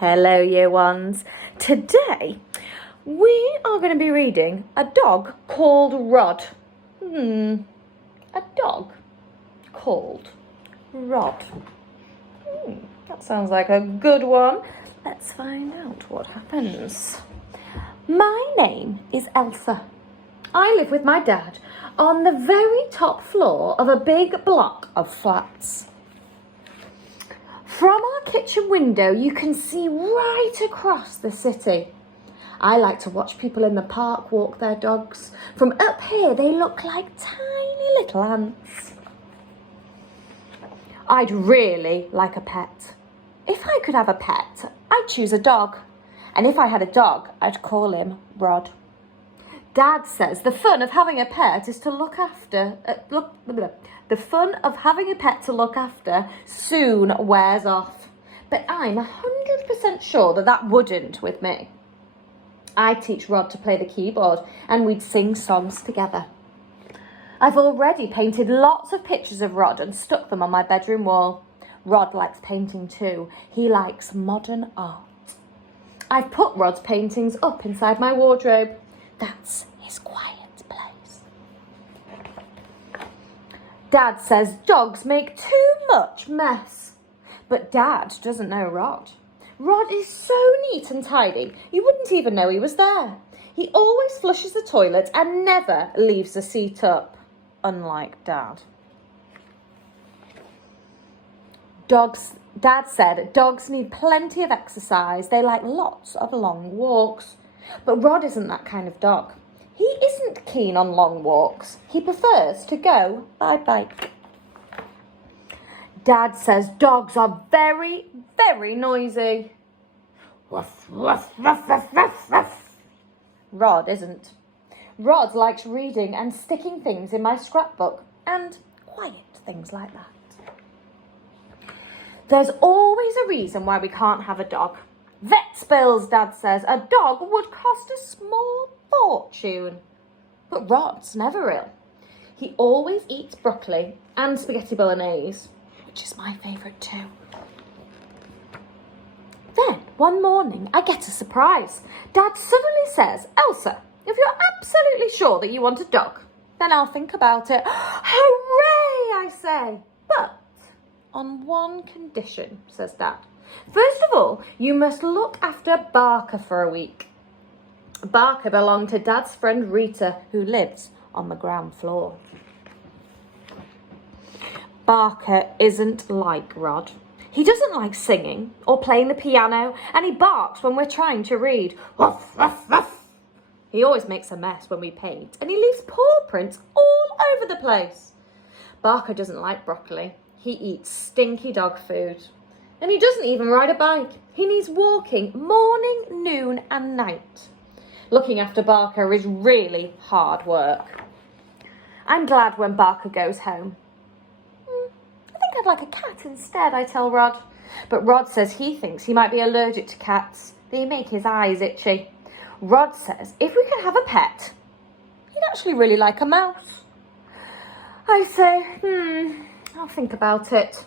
Hello, year ones. Today, we are going to be reading a dog called Rod. A dog called Rod. That sounds like a good one. Let's find out what happens. My name is Elsa. I live with my dad on the very top floor of a big block of flats. From our kitchen window, you can see right across the city. I like to watch people in the park walk their dogs. From up here, they look like tiny little ants. I'd really like a pet. If I could have a pet, I'd choose a dog. And if I had a dog, I'd call him Rod. Dad says the fun of having a pet is to look after soon wears off. But I'm 100% sure that wouldn't with me. I'd teach Rod to play the keyboard and we'd sing songs together. I've already painted lots of pictures of Rod and stuck them on my bedroom wall. Rod likes painting too. He likes modern art. I've put Rod's paintings up inside my wardrobe. That's his quiet place. Dad says dogs make too much mess. But Dad doesn't know Rod. Rod is so neat and tidy, you wouldn't even know he was there. He always flushes the toilet and never leaves the seat up, unlike Dad. Dad said dogs need plenty of exercise. They like lots of long walks. But Rod isn't that kind of dog. He isn't keen on long walks. He prefers to go by bike. Dad says dogs are very, very noisy. Ruff, ruff, ruff, ruff, ruff, ruff. Rod isn't. Rod likes reading and sticking things in my scrapbook and quiet things like that. There's always a reason why we can't have a dog. Vet bills, Dad says. A dog would cost a small fortune. But Rod's never ill. He always eats broccoli and spaghetti bolognese, which is my favourite too. Then, one morning, I get a surprise. Dad suddenly says, Elsa, if you're absolutely sure that you want a dog, then I'll think about it. Hooray, I say. But on one condition, says Dad. First of all, you must look after Barker for a week. Barker belonged to Dad's friend Rita, who lives on the ground floor. Barker isn't like Rod. He doesn't like singing or playing the piano, and he barks when we're trying to read. Ruff, ruff, ruff. He always makes a mess when we paint, and he leaves paw prints all over the place. Barker doesn't like broccoli. He eats stinky dog food. And he doesn't even ride a bike. He needs walking morning, noon and night. Looking after Barker is really hard work. I'm glad when Barker goes home. I think I'd like a cat instead, I tell Rod. But Rod says he thinks he might be allergic to cats. They make his eyes itchy. Rod says if we could have a pet, he'd actually really like a mouse. I say, I'll think about it.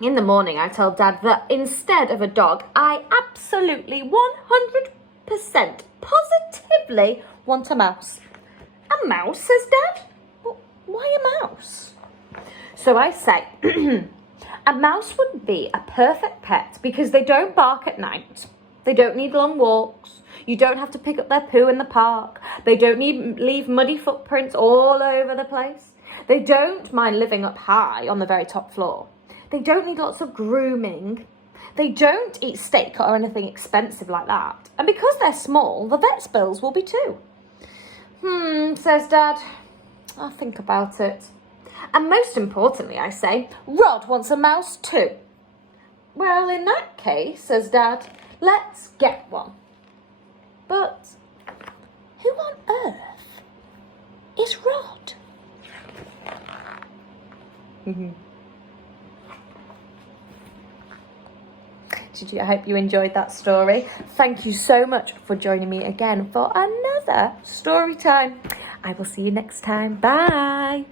In the morning, I tell Dad that instead of a dog, I absolutely 100% positively want a mouse. A mouse, says Dad? Why a mouse? So I say, a mouse would be a perfect pet because they don't bark at night. They don't need long walks. You don't have to pick up their poo in the park. They don't leave muddy footprints all over the place. They don't mind living up high on the very top floor. They don't need lots of grooming. They don't eat steak or anything expensive like that. And because they're small, the vet's bills will be too. Says Dad. I'll think about it. And most importantly, I say, Rod wants a mouse too. Well, in that case, says Dad, let's get one. But who on earth is Rod? I hope you enjoyed that story. Thank you so much for joining me again for another story time. I will see you next time. Bye.